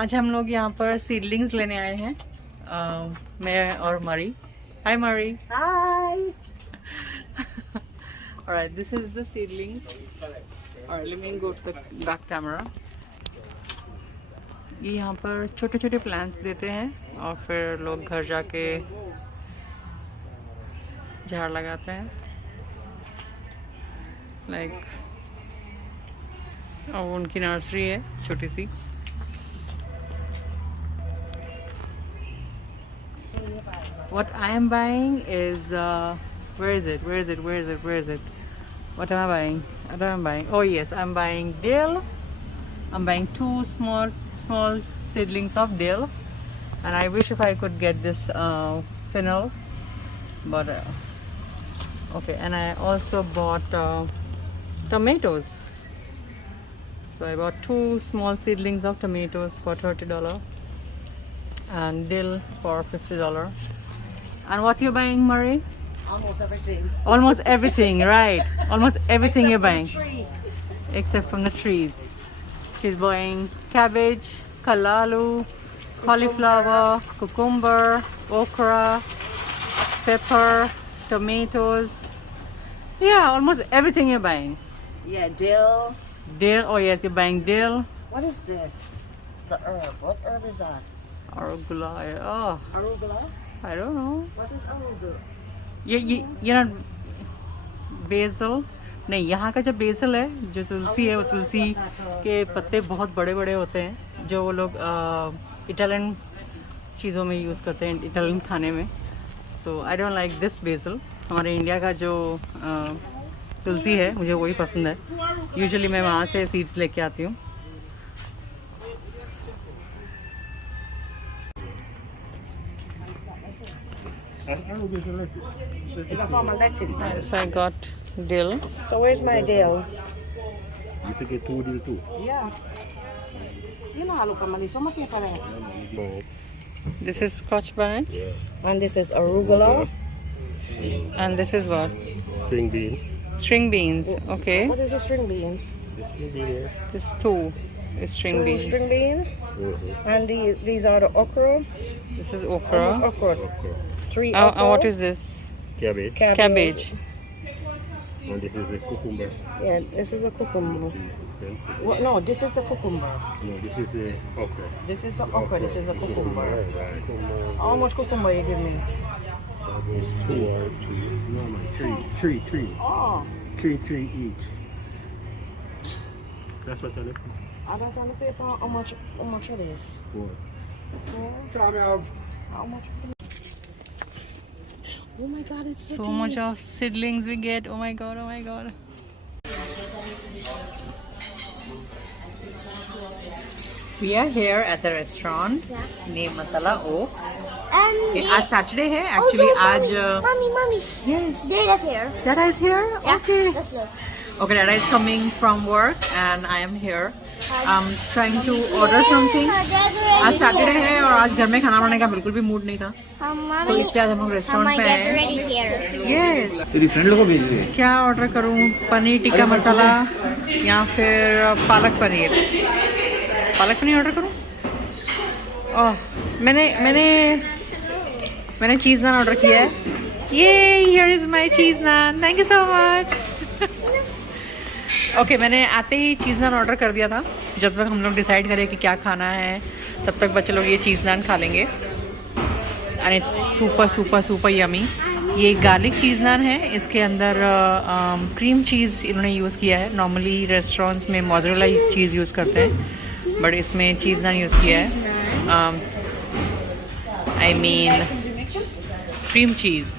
आज हम लोग यहाँ पर सीडलिंग्स लेने आए हैं, मैं और मरी. Hi Mari. Hi. Alright, this is the seedlings. Alright, let me go to the back camera. ये यहाँ पर छोटे छोटे प्लांट्स देते हैं और फिर लोग घर जाके झाड़ लगाते हैं. लाइक और उनकी नर्सरी है छोटी सी. What I am buying is where is it? What am I buying? What am I buying? Oh yes, I'm buying dill. I'm buying 2 small seedlings of dill, and I wish if I could get this fennel, but okay. And I also bought tomatoes. So I bought 2 small seedlings of tomatoes for $30 and dill for $50. And what you buying, Murray? Almost everything. Almost everything, right? Almost everything you're buying, Tree. except from the trees. She's buying cabbage, kalalu, cauliflower, cucumber, okra, pepper, tomatoes. Yeah, almost everything you're buying. Yeah, dill. Dill. Oh yes, you're buying dill. What is this? The herb. What herb is that? Arugula. Oh, Arugula? I don't know. What is arugula? ये ना basal नहीं, यहाँ का जो basal है, जो तुलसी है, वो तुलसी के पत्ते बहुत बड़े बड़े होते हैं जो वो लोग इटालियन चीज़ों में यूज़ करते हैं, इटालियन खाने में. तो I don't like this basil. हमारे इंडिया का जो तुलसी है मुझे वही पसंद है. यूजुअली मैं वहाँ से सीड्स लेके आती हूँ. It's a form of lettuce. So I got dill. So where's my dill? You take it 2 dill too. Yeah. You know how to look at money. So much paper there. This is scotch bonnet. And this is arugula. And this is what? String bean. String beans. Okay. What is a string bean? This string bean here. This too is string beans. String bean. And these are the okra. This is okra. Okra. Okay. 3 And okra. what is this? Cabbage. Cabbage. And this is the cucumber. Yeah, this is a cucumber. Then, Well, no, this is the cucumber. no, this is the okra. This is the okra. This is the cucumber. Right. How much cucumber you give me? It's 2 or 3. No, man. 3. Oh, 3 each. That's what I look for. I don't on the paper how much it is. 4. How much? Oh my God, it's So pretty. much of seedlings we get. Oh my god, oh my god. We are here at the restaurant named Masala. Okay, आज Saturday है actually. आज Mommy, yes, Dada's here. Dada is here. Yeah, Okay. let's look. Okay, Dada is coming from work and I am here. I'm trying to order something. आज Saturday है और आज घर में खाना बनाने का बिल्कुल भी मूड नहीं था, तो Mommy, इसलिए आज हम लोग रेस्टोरेंट पे get आए. ready here. Yes. तेरी फ्रेंड लोगों को भेज रही है. क्या ऑर्डर करूं? पनीर टिक्का मसाला या फिर पालक पनीर? पालक पनीर ऑर्डर करूं? ओह, मैंने चीज़ नान ऑर्डर किया है. ये here is my cheese naan. Thank you so much. Okay, मैंने आते ही चीज़ नान ऑर्डर कर दिया था. जब तक हम लोग डिसाइड करें कि क्या खाना है तब तक बच्चे लोग ये चीज़ नान खा लेंगे. And it's super yummy. ये गार्लिक चीज़ नान है. इसके अंदर क्रीम चीज़ इन्होंने यूज़ किया है. नॉर्मली रेस्टोरेंट्स में मोज़रेला चीज़ यूज़ करते हैं, बट इसमें चीज़ नान यूज़ किया है. I mean cream cheese,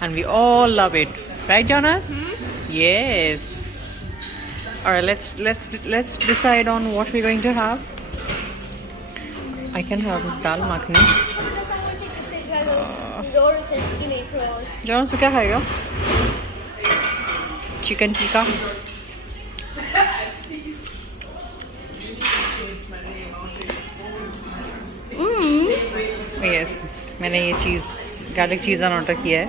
and we all love it, right, Jonas? Yes. All right, let's decide on what we're going to have. I can have dal makhni. Jonas, तू क्या खाएगा? Chicken tikka. Yes, मैंने ये चीज़ garlic चीज़ order किया है.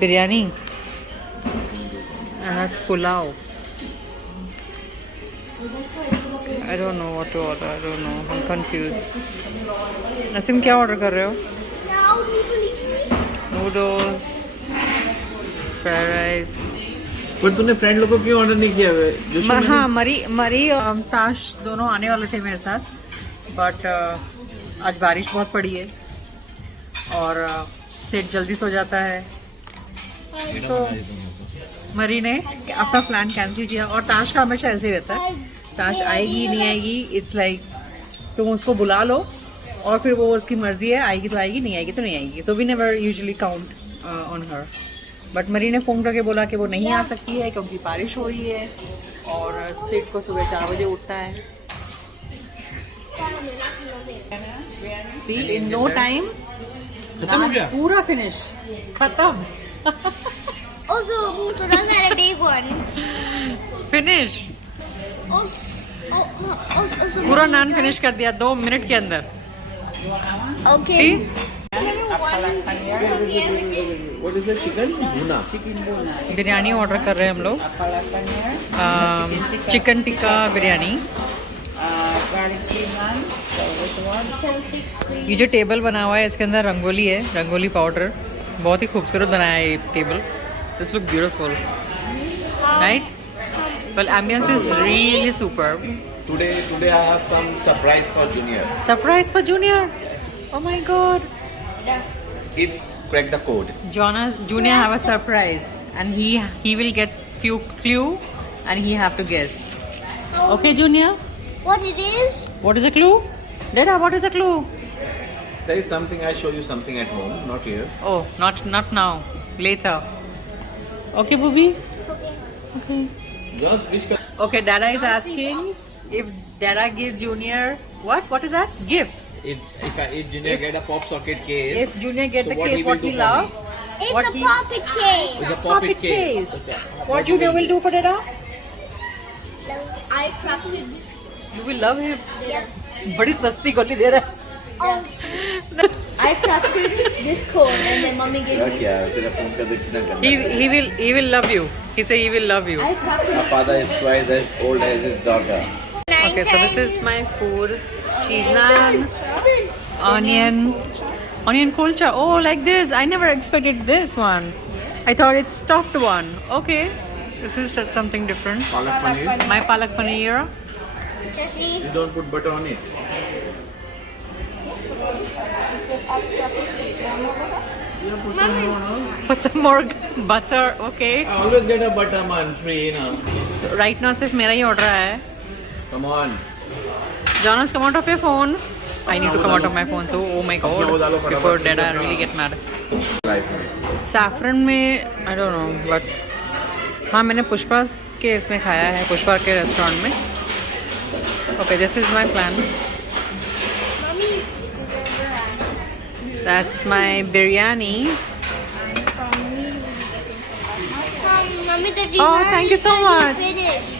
Biryani and that's pulao. I don't know what to order. I don't know. I'm confused. Naseem क्या order कर रहे हो? Noodles, fried rice. पर तूने फ्रेंड लोगों को क्यों ऑर्डर नहीं किया है? हाँ, मरी ताश दोनों आने वाले थे मेरे साथ, बट आज बारिश बहुत पड़ी है और सेट जल्दी सो जाता है, तो मरी ने अपना प्लान कैंसिल किया। और ताश का हमेशा ऐसे ही रहता है, ताश आएगी नहीं आएगी, इट्स लाइक तुम उसको बुला लो और फिर वो उसकी मर्जी है, आएगी तो आएगी, नहीं आएगी तो नहीं आएगी। So we never usually count on her, but Mary ने फ़ोन करके बोला कि वो नहीं आ सकती है क्योंकि बारिश हो रही है और सिड को सुबह 4 बजे उठता है। सी इन नो टाइम खत्म हो गया? पूरा फिनिश, खत्म। Also, so that's not a big one. Finish, Also, पूरा नान फिनिश कर दिया 2 मिनट के अंदर। okay. See What is it? Chicken? Bhuna. Biryani order कर रहे हैं हम लोग, चिकन टिक्का बिरयानी। ये जो टेबल बना हुआ है इसके अंदर रंगोली है, रंगोली पाउडर, बहुत ही खूबसूरत बनाया है ये table. This look beautiful, right? Well, ambience is really superb. Today I have some surprise for Junior. Surprise for junior, oh my God. If crack the code. Junior have a surprise and he will get few clue and he have to guess. Okay, Junior? What it is? What is the clue? Dada, what is the clue? There is something. I show you something at home, not here. Oh, not now. Later. Okay, Booby? Okay. Just which color? Okay, Dada is asking if Dada give Junior what? What is that? Gift. If Junior get a pop socket case. If Junior get so the what case, he will what he do for love? me? It's What a he- poppet cake. It's a pop it case. Okay. What Junior will do for Dada? I cracked it. You will love him. बड़ी सस्ती गोली दे रहा Oh, I crafted this cone and then mommy gave me. क्या तेरा phone का देखना करना है। He will love you. He say he will love you. I crafted My father is twice as old as his daughter. Okay, so this is my food. Cheese naan, onion kulcha. Oh, like this. I never expected this one. I thought it's stuffed one. Okay, this is something different. Palak paneer. My palak paneer. chutney. You don't put butter on it. Put some more butter. Okay. I always get a butter man free now. Right now सिर्फ मेरा ही order आया है. Come on. Jonas, come out of your phone. I need to come out of my phone. So, oh my god. Before Dada really get mad. Saffron में I don't know, but हाँ मैंने पुष्पा के इसमें खाया है, पुष्पा के रेस्टोरेंट में. Okay, this is my plan. That's my biryani. Mommy, the Oh, thank you so much. Finished.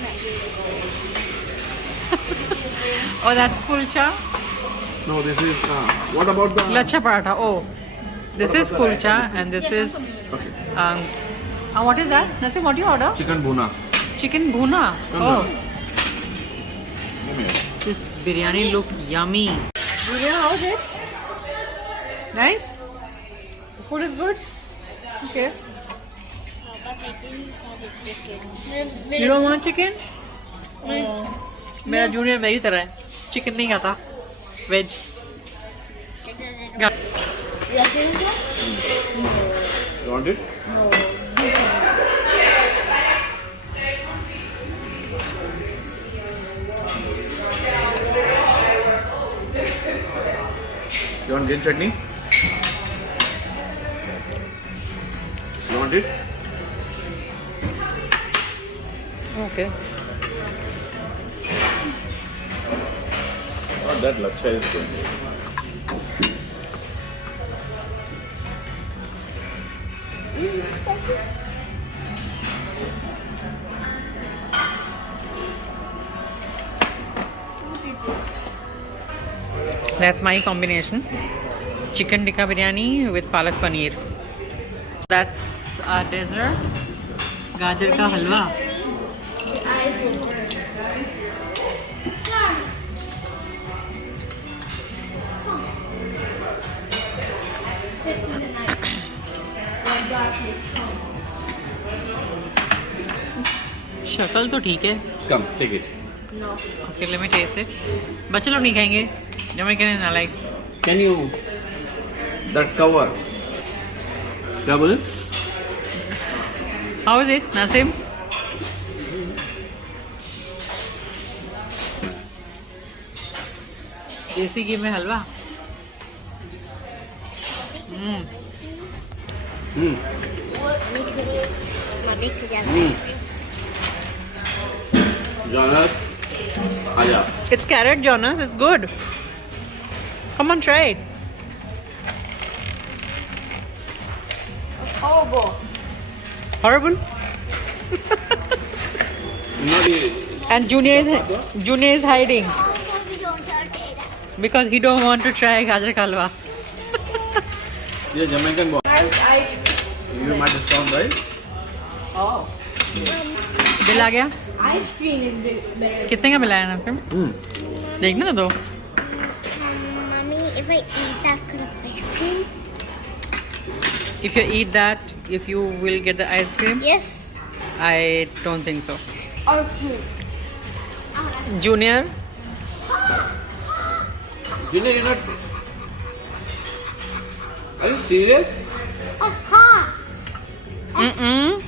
Oh, that's kulcha. No, this is. What about the? Lachha paratha. Oh, this is kulcha and this is. Okay. What is that? Nothing. What do you order? Chicken bhuna. Chicken bhuna. Oh, Give me it. this biryani look yummy. Julia, how's it? Nice. Food is good. Okay. You don't want chicken? मेरा junior मेरी तरह है, chicken नहीं खाता, veg. You want it? You want green chutney? You want it? Okay. Oh, that lacha is good. That's my combination. Chicken tikka biryani with palak paneer. That's our dessert. Gajar ka halwa. शक्ल तो ठीक है. Come, take it. No. Okay, let me taste it. बच्चे लोग नहीं खाएंगे. Jamaican is not like. Can you that cover? क्या बोले? How is it, Nasim? देसी घी में हलवा. Jonas, आजा. It's carrot, Jonas. It's good. Come on, try it. Horrible. Horrible. And Junior is hiding because he don't want to try gajar ka halwa. ये Jamaican boy. Ice You might have found right. Oh. Bill आ गया. Ice cream is better. कितने का मिला है नासिम? देखना तो दो. Mommy, if I eat that, could I ice cream? If you eat that, if you will get the ice cream, Yes. I don't think so. Or fruit. Junior, Junior, you're not. Are you serious? mm-mm.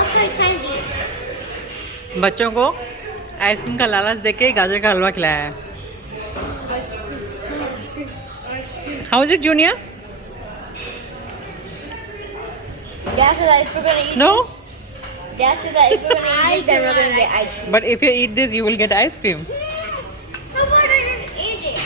Okay, thank you. बच्चों को ice cream का लालच देके गाजर का हलवा खिलाया है. How is it, Junior? Dad said that if we're gonna eat No, this, Dad said that if we're gonna eat this, then we're gonna get ice cream. but if you eat this, you will get ice cream. How about I just eat it?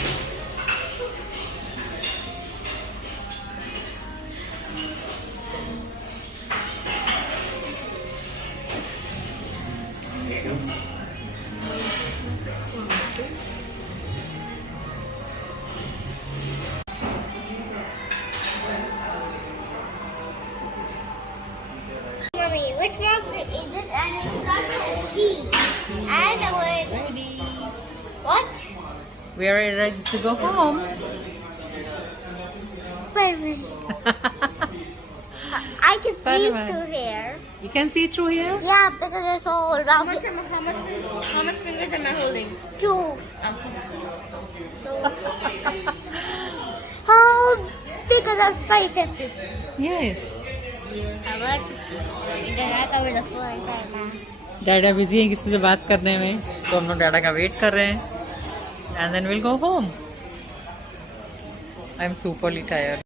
Mommy, which monster is this? And it starts with P. And the word. What? We are ready to go home. Wait a minute. I can see Spider-Man. through here. You can see through here. Yeah, because it's all How around much fingers am I holding? two. How big are those spider senses? Yes. How much? Because I cover the floor right now. डैडा busy है किसी से बात करने में, तो हम लोग डैडा का वेट कर रहे हैं. And then will go home. I am superly tired.